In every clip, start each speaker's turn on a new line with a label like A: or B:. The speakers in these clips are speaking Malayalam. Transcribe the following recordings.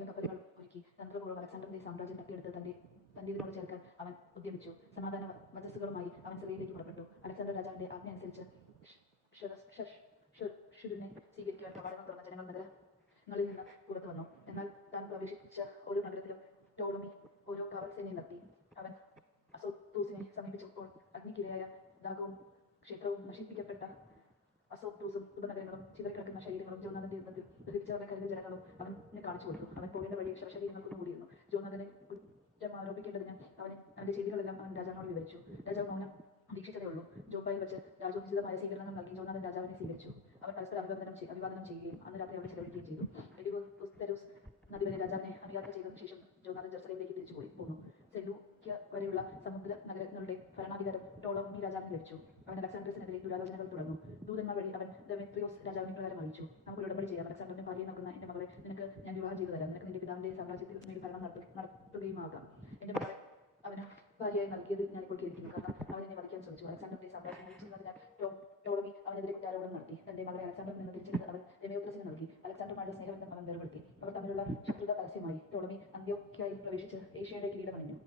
A: അനേകം കപ്പലുകൾ ഒരുക്കി. തന്ത്രപൂർവം അലക്സാണ്ടറിന്റെ സാമ്രാജ്യം തട്ടിയെടുത്ത് തന്റെ തന്റെ ഇതിനോട് ചേർക്കാൻ അവൻ ഉദ്യമിച്ചു. സമാധാന വചസ്സുകളുമായി അവൻ സിറിയയിലേക്ക് പുറപ്പെട്ടു. അലക്സാണ്ടർ രാജാവിന്റെ ആജ്ഞ അനുസരിച്ച് ഷുരുനെ സ്വീകരിക്കുവാൻ പ്രവാചകം തുറന്ന ജനങ്ങൾ നഗരങ്ങളിൽ നിന്ന് പുറത്തു വന്നു. എന്നാൽ താൻ പ്രവേശിച്ച ഓരോ നഗരത്തിലും ടോളമി ഓരോ കാവൽ സേനയെ നടത്തി അവൻ അസോത്തൂസിനെ സമീപിച്ചപ്പോൾ അഗ്നിക്കിരയായ ദാഗവും ക്ഷേത്രവും നശിപ്പിക്കപ്പെട്ട അസോത്തൂസും ഉപനഗരങ്ങളും ചിതറിക്കിടക്കുന്ന ശരീരങ്ങളും ജോനാഥന്റെ യുദ്ധത്തിൽ ദഹിച്ചവരെ കരുതി ജനങ്ങളും അവനെ കാണിച്ചു കൊടുത്തു അവൻ പോകേണ്ട വഴി ശവശരീരങ്ങൾക്കൊന്നും കൂടിയിരുന്നു ജോനാഥനെ കുറ്റം ആരോപിക്കേണ്ടതിന് അവനെ അവന്റെ ചെയ്തികളെല്ലാം അവൻ രാജാവിനോട് വിവരിച്ചു രാജാവ് മൗനം വീക്ഷിച്ചതേ ഉള്ളൂ. ജോപ്പായിൽ വെച്ച് രാജോചിതമായ സ്വീകരണം നൽകി ജോനാഥൻ രാജാവിനെ സ്വീകരിച്ചു. അവർ പരസ്പര അഭിവാദനം അഭിവാദനം ചെയ്യുകയും അന്ന് രാത്രി അവിടെ ചെലവഴിക്കുകയും ചെയ്തു. എഡിബുസ്തെരൂസ് നദി നദിവരെ രാജാവിനെ അഭിവാദനം ചെയ്തതിനു ശേഷം ജോനാഥൻ ജെറുസലേമിലേക്ക് തിരിച്ചു പോയി പോന്നു. സെലൂക്യ വരെയുള്ള സമുദ്ര നഗരങ്ങളുടെ ഭരണാധികാരം ടോളമി രാജാവിന് ലഭിച്ചു. അവൻ അലക്സാണ്ട്രസിനെതിരെ ദുരാലോചനകൾ തുടർന്നു ദൂതന്മാർ വഴി അവൻ ഡെമെത്രിയോസ് രാജാവിനെ പ്രകാരം അറിയിച്ചു നമുക്ക് ഉടമ്പടി ചെയ്യാം അലക്സാണ്ടറിന്റെ ഭാര്യയെ നോക്കുന്ന എന്റെ മകളെ നിനക്ക് ഞാൻ വിവാഹം ചെയ്തു തരാം നിനക്ക് നിന്റെ പിതാവിന്റെ സാമ്രാജ്യത്തിൽ നീ ഭരണം നടത്തി നടത്തുകയുമാകാം എന്റെ മകളെ അവന് ഭാര്യയായി നൽകിയത് ഞാൻ ഇപ്പോൾ കേൾക്കുന്നു കാരണം അവൻ എന്നെ വധിക്കാൻ ശ്രമിച്ചു. അലക്സാണ്ടറിന്റെ സാമ്രാജ്യം നയിച്ചിരുന്നതിനാൽ ടോളമി അവനെതിരെ കുറ്റാരോപണം നടത്തി. തന്റെ മകളെ അലക്സാണ്ടർ നിന്ന് തിരിച്ചെടുത്ത് അവൻ ഡെമിയോക്രസിന് നൽകി. അലക്സാണ്ടർമാരുടെ സ്നേഹബന്ധം അവൻ വേർപെടുത്തി അവർ തമ്മിലുള്ള ശത്രുത പരസ്യമായി. ടോളമി അന്ത്യോക്കായി പ്രവേശിച്ച് ഏഷ്യയുടെ കിരീടമണിഞ്ഞു.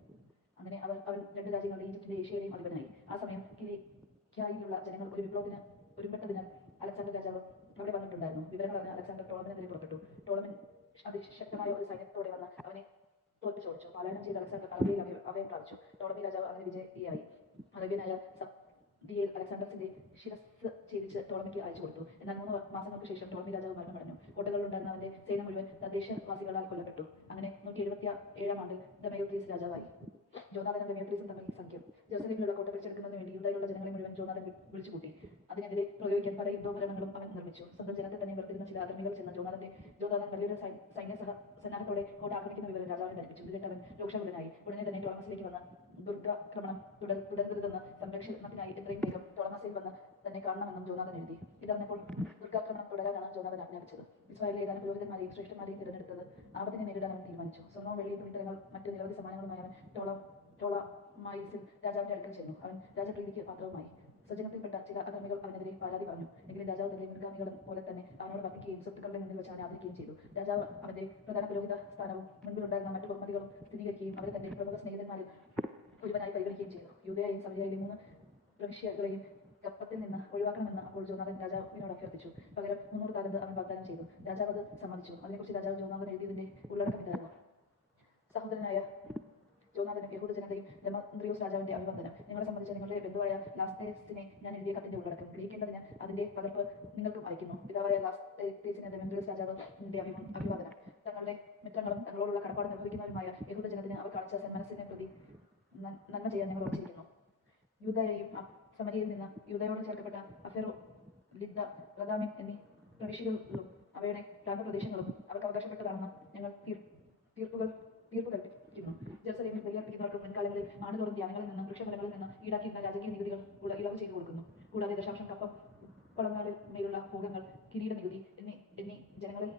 A: അങ്ങനെ അവൻ അവൻ രണ്ട് രാജ്യങ്ങളുടെ ഈജിപ്തിന്റെ ഏഷ്യയുടെയും അധിപനായി. ആ സമയം കിരിക്കായിലുള്ള ജനങ്ങൾ ഒരു വിപ്ലവത്തിന് ഒരുമ്പെട്ടതിനാൽ അലക്സാണ്ടർ രാജാവ് അവിടെ വന്നിട്ടുണ്ടായിരുന്നു. വിവരങ്ങൾ അലക്സാണ്ടർ ടോളമിനെതിരെ പുറപ്പെട്ടു. ടോളമിൻ അതിശക്തമായ ഒരു സൈന്യത്തോടെ വന്ന അവനെ തോൽപ്പിച്ചോടിച്ചു പാലായനം ചെയ്ത അലക്സാണ്ടർ കളവിയിൽ അഭയം അഭയം പ്രാപിച്ചു. ടോളമി രാജാവ് അതിന് വിജയിയായി അറേബ്യനായ സബ്ദിയേൽ അലക്സാണ്ടർസിന്റെ ശിരസ് ഛേദിച്ച് ടോളമിക്ക് അയച്ചു കൊടുത്തു. എന്നാൽ മൂന്ന് മാസങ്ങൾക്ക് ശേഷം ടോളമി രാജാവ് മരണമടഞ്ഞു കോട്ടകളിലുണ്ടായിരുന്ന അവന്റെ സേന മുഴുവൻ തദ്ദേശവാസികളാൽ കൊല്ലപ്പെട്ടു. അങ്ങനെ നൂറ്റി എഴുപത്തി ഏഴാം ആണ്ടിൽ ദമയോത്രീസ് രാജാവായി. ജോനാഥനും ദമയോത്രീസും തമ്മിൽ സഖ്യം. ജെറുസലേമിലുള്ള കോട്ട പിടിച്ചെടുക്കുന്നതിന് വേണ്ടി യൂതയിലുള്ള ജനങ്ങളെ മുഴുവൻ ജോനാഥൻ വിളിച്ചു വിളിച്ചുകൂട്ടി. അതിനെതിരെ പ്രയോഗിക്കാൻ പല യുദ്ധോപകരണങ്ങളും അവൻ നിർമ്മിച്ചു. സ്വന്തം ജനത്തെ തന്നെ വെറുത്തിരുന്ന ചില അധർമ്മികൾ ചെന്ന ജോനാഥന്റെ ജോനാഥൻ വലിയൊരു സൈന്യ സഹ സന്നാഹത്തോടെ കോട്ട ആക്രമിക്കുന്ന വിവരം രാജാവിനെ ധരിപ്പിച്ചു ഇത് കേട്ട് ഉടനെ തന്നെ ടോളമസിലേക്ക് വന്ന ദുർഗാക്രമണം തുടർ തുടരുതെന്ന് സംരക്ഷണത്തിനായി എത്രയും വേഗം ടോളമസിൽ വന്ന് തന്നെ കാണണമെന്നും ജോനാഥൻ എഴുതി. ഇതറിഞ്ഞപ്പോൾ ദുർഗാക്രമണം തുടരാനാണ് ജോനാഥൻ ആജ്ഞാപിച്ചത്. ഇസ്രായേലിലെ ഏതാനും പുരോഹിതന്മാരെയും ശ്രേഷ്ഠന്മാരെയും തിരഞ്ഞെടുത്തത് ആപത്തിനെ നേരിടാൻ തീരുമാനിച്ചു. സ്വർണവും വെള്ളിയും തുണിത്തരങ്ങൾ മറ്റു നിരവധി സമ്മാനങ്ങളുമായി അവൻ ടോള ടോളമായിസിൽ രാജാവിന്റെ അടുക്കൽ ചെന്നു. അവൻ രാജപ്രീതിക്ക് പാത്രവുമായി. സജ്ജനത്തിൽപ്പെട്ട ചില അധർമ്മികൾ അവനെതിരെ പരാതി പറഞ്ഞു. എങ്കിലും രാജാവ് തന്റെ മുൻഗാമികൾ പോലെ തന്നെ അവനോട് വർദ്ധിക്കുകയും സ്വത്തുക്കളുടെ മുന്നിൽ വെച്ച് അവനെ ചെയ്തു. രാജാവ് അവന്റെ പ്രധാന പുരോഹിത സ്ഥാനവും മുൻപിലുണ്ടായിരുന്ന മറ്റു ബഹുമതികളും സ്ഥിരീകരിക്കുകയും അവരെ തന്റെ പ്രമുഖ സ്നേഹിതന്മാരിൽ ഒരുവനായി പരിഗണിക്കുകയും ചെയ്തു. യൂതയെയും സമരിയയിലെ മൂന്ന് പ്രവിശ്യകളെയും കപ്പത്തിൽ നിന്ന് ഒഴിവാക്കണമെന്ന് അപ്പോൾ ജോനാഥൻ രാജാവിനോട് അഭ്യർത്ഥിച്ചു. പകരം മുന്നൂറ് താലന്ത് അവൻ വാഗ്ദാനം ചെയ്തു. രാജാവ് അത് സമ്മതിച്ചു. അതിനെക്കുറിച്ച് രാജാവ് ജോനാഥൻ എഴുതിയതിന്റെ ഉള്ളടക്കം ഇതായിരുന്നു. സഹോദരനായ ജോനാഥനും യഹൂദ ജനതയും ഡെമന്ത്രിയോസ് രാജാവിന്റെ അഭിവന്ദനം നിങ്ങളെ സംബന്ധിച്ച് നിങ്ങളുടെ ബന്ധുവായ ലാസ്തേസിനെ ഞാൻ എഴുതിയ കത്തിന്റെ ഉള്ളടക്കം ഗ്രഹിക്കേണ്ടതിന് അതിന്റെ പകർപ്പ് നിങ്ങൾക്കും അയക്കുന്നു പിതാവായ ലാസ്തേസിനെ ദമന്ത്രിയോസ് രാജാവിന്റെ അഭിവാദനം. തങ്ങളുടെ മിത്രങ്ങളും തങ്ങളോടുള്ള കടപ്പാട് നിർവഹിക്കുന്നവരുമായ യഹൂദ ജനത്തിന് അവർ കാണിച്ച സന്മനസ്സിനെ പ്രതി നന്മ ചെയ്യാൻ നിങ്ങൾ ഉറച്ചിരിക്കുന്നു യൂതയെയും സമരിയിൽ നിന്ന് യൂതയോട് ചേർക്കപ്പെട്ട അഫെറോ ലിദ്ദ റദാമിൻ എന്നീ പ്രവിശ്യകളും അവയുടെ പ്രാന്തപ്രദേശങ്ങളും അവർക്ക് അവകാശപ്പെട്ടതാണെന്ന് ഞങ്ങൾ തീർ- തീർപ്പുകൾ തീർപ്പ് കൽപ്പിക്കുന്നു ജെറുസലേമിൽ ബലിയർപ്പിക്കുന്നവർക്ക് മുൻകാലങ്ങളിൽ ആണ്ടുതോറും ധ്യാനങ്ങളിൽ നിന്നും വൃക്ഷഫലങ്ങളിൽ നിന്നും ഈടാക്കിയിരുന്ന രാജകീയ നികുതികൾ ഇളവ് ചെയ്തു കൊടുക്കുന്നു. കൂടാതെ ദശാംശം കപ്പം കുളങ്ങളിൽ മേലുള്ള ഭോഗങ്ങൾ കിരീട നികുതി എന്നീ എന്നീ ജനങ്ങളിൽ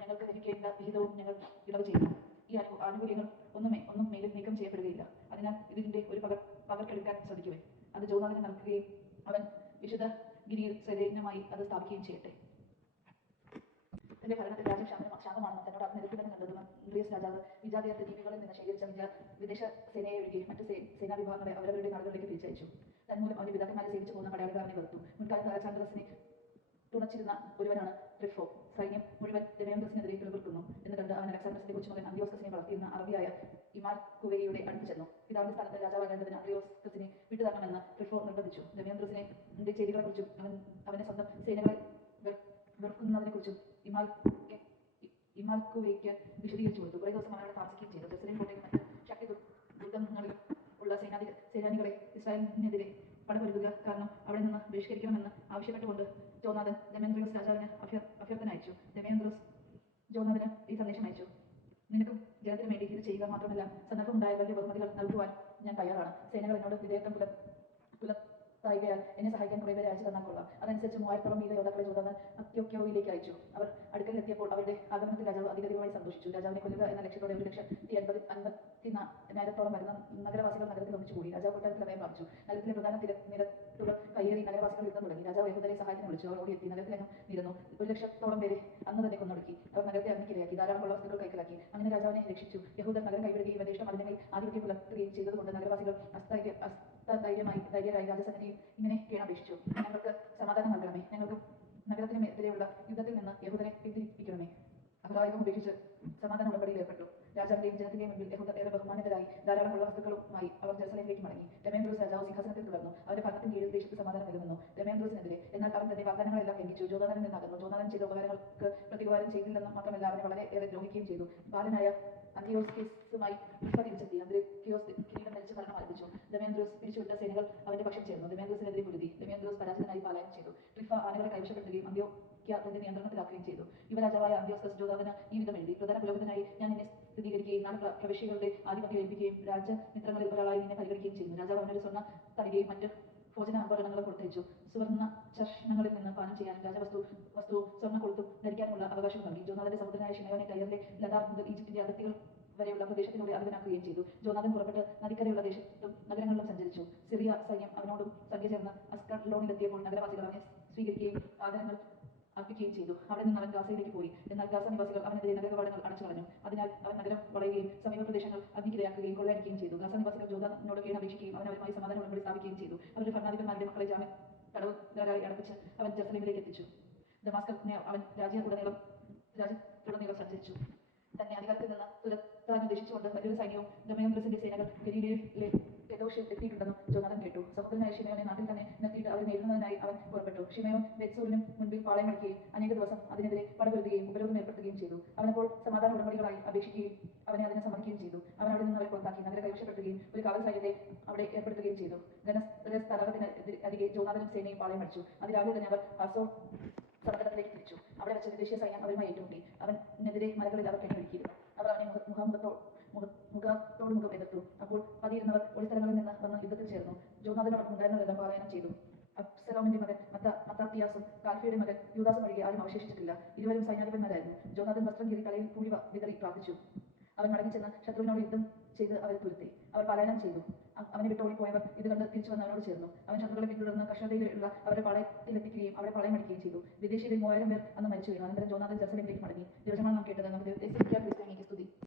A: ഞങ്ങൾക്ക് ലഭിക്കേണ്ട വിഹിതവും ഞങ്ങൾ ഇളവ് ചെയ്യുന്നു ഈ അനു- ആനുകൂല്യങ്ങൾ ഒന്നുമേ ഒന്നും മേലിൽ നീക്കം ചെയ്യപ്പെടുകയില്ല അതിനാൽ ഇതിന്റെ ഒരു പകർ പകർക്കെടുക്കാൻ ശ്രദ്ധിക്കുവേ അത് ജോനാഥന് നൽകുകയും അവൻ വിശുദ്ധ ഗിരിയിൽ സൈന്യമായി അത് സ്ഥാപിക്കുകയും ചെയ്യട്ടെ തന്റെ ഭരണത്തിൽ രാജ്യം ശാന്തമ- ശാന്തമാണെന്ന് തന്നോട് എതിർപ്പില്ലെന്ന് കണ്ടത്. ഇന്ദ്രിയസ് രാജാവ് വിജാതീയ ജീവികളിൽ നിന്ന് ശേഖരിച്ച വിജ- വിദേശ സേനയെ ഒഴികെ മറ്റ് സേനാ വിഭാഗങ്ങളെ അവരവരുടെ നാടുകളിലേക്ക് തിരിച്ചയച്ചു തന്മൂലം അവന്റെ പിതാക്കന്മാരെ സേവിച്ചു പോകുന്ന പടയാളികൾ അവനെ വെറുത്തു. മുൻകാലത്ത് അലക്സാണ്ടറസിനെ തുണച്ചിരുന്ന ഒരുവനാണ് ട്രിഫോ സൈന്യം മുഴുവൻ ഡെമയോണ്ടസിനെതിരെ പിളർക്കുന്നു എന്ന് കണ്ട് അവൻ അലക്സാണ്ടസിന്റെ കൊച്ചുമകൻ അന്തിയോസ്കസിനെ വളർത്തിയിരുന്ന അറബിയായ ഇമാർ കുവയുടെ അടുത്ത് ചെന്നു. പിതാവിന്റെ സ്ഥാനത്ത് രാജാവാകേണ്ടതിന് അന്തിയോസ്കസിനെ വിട്ടുതരണമെന്ന് ട്രിഫോ നിർബന്ധിച്ചു. ഡെമയോണ്ടസിനെ ചെയ്തികളെ കുറിച്ചും അവൻ അവന്റെ സ്വന്തം സേനകളെ ജോനാഥൻ ദമേന്ദ്രിയോസ് രാജാവിന് അഭ്യർ അഭ്യർത്ഥന അയച്ചു. ദമേന്ദ്രോസ് ജോനാഥന് ഈ സന്ദേശം അയച്ചു. നിനക്കും ജനത്തിനു വേണ്ടി ഇത് ചെയ്യുക മാത്രമല്ല സന്ദർഭമുണ്ടായ വലിയ ബഹുമതികൾ നൽകുവാൻ ഞാൻ തയ്യാറാണ്. സേനകൾ എന്നോട് വിധേയത്വം പുല പുലർത്തായികയാൽ എന്നെ സഹായിക്കാൻ കുറേ പേരെ അയച്ചു തന്നാൽ കൊള്ളാം. അതനുസരിച്ച് മൂവായിരത്തോളം വീര യോദ്ധാക്കളെ ജോനാഥൻ അത്യോക്യോയിലേക്ക് അയച്ചു. അവർ അടുക്കലെത്തിയപ്പോൾ അവരുടെ ആഗമനത്തിൽ രാജാവ് അതിഗതികമായി സന്തോഷിച്ചു. രാജാവിനെ കൊല്ലുക എന്ന ലക്ഷ്യത്തോടെ ഒരു ലക്ഷത്തി ത്യാഗം വിളിച്ചു. അവർ എത്തി. നഗരത്തിൽ അദ്ദേഹം നിരന്നു ഒരു ലക്ഷത്തോളം പേരെ അന്ന് തന്നെ കൊന്നൊടുക്കി. അവർ നഗരത്തെ അഗ്നിക്കിരയാക്കി ധാരാളം ഉള്ള വസ്തുക്കൾ കൈക്കലാക്കി. അങ്ങനെ രാജാവിനെ രക്ഷിച്ചു. യഹൂദർ നഗരം കൈവിടുകയും യഥേഷ്ടം അതിന്റെ മേൽ ആധിപത്യം പുലർത്തുകയും ചെയ്തതുകൊണ്ട് നഗരവാസികൾ അസ്ഥൈര്യ അസ്ഥൈര്യമായി ധൈര്യരായി രാജസന്നിധിയിൽ ഇങ്ങനെ കീണപേക്ഷിച്ചു. ഞങ്ങൾക്ക് സമാധാനം നൽകണമേ. ഞങ്ങൾക്ക് നഗരത്തിനുമെതിരെയുള്ള യുദ്ധത്തിൽ നിന്ന് യഹൂദനെ പിന്തിരിപ്പിക്കണമേ. അപരായകം ഉപേക്ഷിച്ച് സമാധാന ഉടമ്പടിയിൽ ഏർപ്പെട്ടു. രാജാവിന്റെയും ജനത്തിന്റെയും മുമ്പിൽ യഹൂദർ ഏറെ ബഹുമാനിതരായി. ധാരാളം ഉള്ള വസ്തുക്കളുമായി അവർ ജെറുസലേമിലേക്ക് മടങ്ങി. രമേന്ദ്രസ് രാജാവ് സിംഹാസനത്തിൽ തുടർന്നു അവരുടെ ഭരണത്തിന് കീഴിൽ ദേശത്ത് സമാധാനം നൽകുന്നു രമേന്ദ്രസിനെതിരെ ലംഘിച്ചു ജോനാഥനിൽ നിന്നകന്നു ജോനാഥൻ ചെയ്ത ഉപകാരങ്ങൾക്ക് പ്രതികാരം ചെയ്തില്ലെന്നും മാത്രമല്ല അവനെ വളരെ ഏറെ ദ്രോഹിക്കുകയും ചെയ്തു. ബാലനായ അന്തിയോസ്കേസുമായി തിരിച്ചെത്തി അന്ത്രിയോസ് കിരീടം ധരിച്ച് ഭരണം ആരംഭിച്ചു. ദമേന്ദ്രോസ് പിരിച്ചുവിട്ട സേനകൾ അവന്റെ പക്ഷം ചേർന്നു. ദമേന്ദ്രോസിനെതിരെ പൊരുതി ദമേന്ദ്രോസ് പരാജിതനായി പലായനം ചെയ്തു. ട്രിഫ ആനകളെ കൈവശപ്പെടുത്തുകയും അന്ത്യോക്യ തന്റെ നിയന്ത്രണത്തിലാക്കുകയും ചെയ്തു. യുവരാജാവായ അന്ത്യോസ്കസ് ഈ വിധം എഴുതി. പ്രധാന പുരോഹിതനായി ഞാൻ എന്നെ സ്ഥിരീകരിക്കുകയും നാല് പ്ര- പ്രവിശ്യകളുടെ ആധിപത്യം ഏൽപ്പിക്കുകയും രാജമിത്രങ്ങളിൽ ഒരാളായി നിന്നെ പരിഗണിക്കുകയും ചെയ്യുന്നു. രാജാവ് അവനൊരു സ്വർണ തരികയും മറ്റ് ഭോജന ഉപകരണങ്ങളും കൊടുത്തയച്ചു സുവർണ ചർഷണങ്ങളിൽ നിന്ന് പാനം ചെയ്യാനും രാജവസ്തു വസ്തു സ്വർണ കൊളുത്തും ധരിക്കാനുമുള്ള അവകാശം നൽകി. ജോനാഥന്റെ സമുദ്രനായ ഷിമയോനെ കയ്യറിലെ ലതാർ മുതൽ ഈജിപ്തിന്റെ അതിർത്തികൾ വരെയുള്ള പ്രദേശത്തിലൂടെ അധികനാക്കുകയും ചെയ്തു. ജോനാഥൻ പുറപ്പെട്ട് നദിക്കരയുള്ള ദേശത്തും നഗരങ്ങളിലും സഞ്ചരിച്ചു. സിറിയ സൈന്യം അവനോടും സംഖ്യ ചേർന്ന് അസ്കലോണിലെത്തിയപ്പോൾ നഗരവാസികൾ അവനെ സ്വീകരിക്കുകയും ആദരങ്ങൾ അർപ്പിക്കുകയും ചെയ്തു. അവിടെ നിന്ന് അവൻ ഗാസയിലേക്ക് പോയി. എന്നാൽ ഗാസ നിവാസികൾ അവനെതിരെ നിവാസികൾ ജോതാനോട് കീഴപേക്ഷിക്കുകയും അവൻ അവരുമായി സമാധാനം ഉടമ്പടി സ്ഥാപിക്കുകയും ചെയ്തു. അവരുടെ ഭരണാധിപന്മാരുടെ മക്കളെ ജാമ്യ തടവുകാരായി അടപ്പിച്ച് അവൻ ജെറുസലേമിലേക്ക് എത്തിച്ചു. ദമാസ്കസിനെ അവൻ രാജ്യം ഉടനീളം രാജ്യത്തുടനീളം സഞ്ചരിച്ചു. തന്നെ അധികാരത്തിൽ നിന്ന് തുരത്താൻ ഉദ്ദേശിച്ചുകൊണ്ട് മറ്റൊരു സൈന്യവും ദമയംബ്രസിന്റെ സേനകൾ ഗലീലയിലെ പെദോഷിൽ എത്തിയിട്ടുണ്ടെന്നും ജോനാഥൻ കേട്ടു. സഹോദരനായ ഷിമയോനെ നാട്ടിൽ തന്നെ നിർത്തിയിട്ട് അവരെ നേരിടുന്നതിനായി അവൻ പുറപ്പെട്ടു. ഷിമയോൻ ബെത്സൂരിനും മുൻപിൽ പാളയമടിക്കുകയും അനേക ദിവസം അതിനെതിരെ പടപൊരുതുകയും ഉപരോധം ഏർപ്പെടുത്തുകയും ചെയ്തു അവനപ്പോൾ സമാധാന ഉടമ്പടികളായി അപേക്ഷിക്കുകയും അവനെ അതിനെ സമ്മതിക്കുകയും ചെയ്തു അവൻ അവിടെ നിന്ന് അവരെ പുറത്താക്കി നഗരം കൈവശപ്പെടുത്തുകയും ഒരു കാവൽ സൈന്യത്തെ അവിടെ ഏർപ്പെടുത്തുകയും ചെയ്തു. ധനസ്ഥലത്തിന് അരികെ ജോനാഥനും സേനയും പാളയം അടിച്ചു. അതിരാവിലെ തന്നെ അവർ അസോ സമതലത്തിലേക്ക് തിരിച്ചു. അവിടെ വെച്ച് വിദേശീയ സൈന്യം അവരുമായി ഏറ്റുമുട്ടി. അവനെതിരെ മലകളിൽ അവർ കെണിയൊരുക്കിയിരുന്നു അവർ അവനെ മുഖ- മുഖാമുഖത്തോ മുഖ- മുഖത്തോട് മുഖം എതിർത്തു. അപ്പോൾ പതിയിരുന്നവർ ഒളിസ്ഥലങ്ങളിൽ നിന്ന് വന്ന് യുദ്ധത്തിൽ ചേർന്നു. ജോനാഥനോടൊപ്പം ഉണ്ടായിരുന്നവരെല്ലാം പാലായനം ചെയ്തു. അബ്സലോമിന്റെ മകൻ മത്ത മത്താത്തിയാസും കാൽഫിയുടെ മകൻ യുദാസും ഒഴികെ ആരും അവശേഷിച്ചിട്ടില്ല. ഇരുവരും സൈന്യാധിപന്മാരായിരുന്നു. ജോനാഥൻ വസ്ത്രം കീറി തലയിൽ കൂടി വിതറി പ്രാർത്ഥിച്ചു അവൻ മടങ്ങിച്ചെന്ന് ശത്രുവിനോട് യുദ്ധം ചെയ്ത് അവരെ തുരുത്തി. അവർ പലായനം ചെയ്തു. അവനെ വിട്ട് പോയവർ ഇത് കണ്ട് തിരിച്ചു വന്ന് അവനോട് ചേർന്നു. അവൻ ശത്രുക്കളെ പിന്തുടർന്ന് കർഷകതയിലുള്ള അവരെ പാളയത്തിലെത്തിക്കുകയും അവരെ പാളയം അടിക്കുകയും ചെയ്തു. വിദേശികളിൽ മൂവായിരം പേർ അന്ന് മരിച്ചു വീണു അനന്തരം ജോനാഥൻ ജെറുസലേമിലേക്ക് മടങ്ങി.